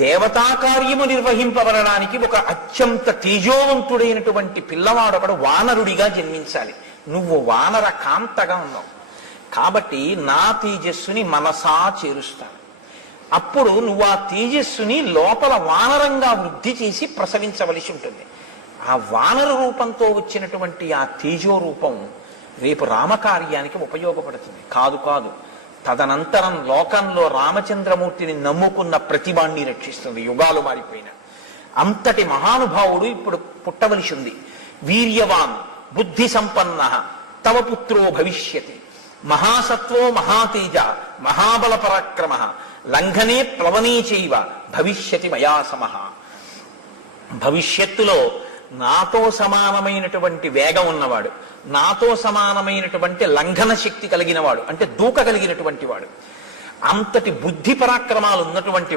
దేవతా కార్యము నిర్వహింపబడడానికి ఒక అత్యంత తేజోవంతుడైనటువంటి పిల్లవాడు ఒకడు వానరుడిగా జన్మించాలి. నువ్వు వానర కాంతగా ఉన్నావు కాబట్టి నా తేజస్సుని మనసా చేరుస్తాను. అప్పుడు నువ్వు ఆ తేజస్సుని లోపల వానరంగా వృద్ధి చేసి ప్రసవించవలసి ఉంటుంది. ఆ వానర రూపంతో వచ్చినటువంటి ఆ తేజో రూపం రేపు రామకార్యానికి ఉపయోగపడుతుంది. కాదు కాదు, తదనంతరం లోకంలో రామచంద్రమూర్తిని నమ్ముకున్న ప్రతిభాన్ని రక్షిస్తుంది. యుగాలు మారిపోయిన అంతటి మహానుభావుడు ఇప్పుడు పుట్టవలసి ఉంది. వీర్యవాన్ బుద్ధి సంపన్న తవ పుత్రో భవిష్యతి, మహాసత్వో మహాతేజ మహాబల పరాక్రమ, లంఘనే ప్లవనే చైవ భవిష్యతి మయా సమః. భవిష్యత్తులో నాతో సమానమైనటువంటి వేగం ఉన్నవాడు, నాతో సమానమైనటువంటి లంఘన శక్తి కలిగిన వాడు, అంటే దూకగలిగినటువంటి వాడు, అంతటి బుద్ధి పరాక్రమాలు ఉన్నటువంటి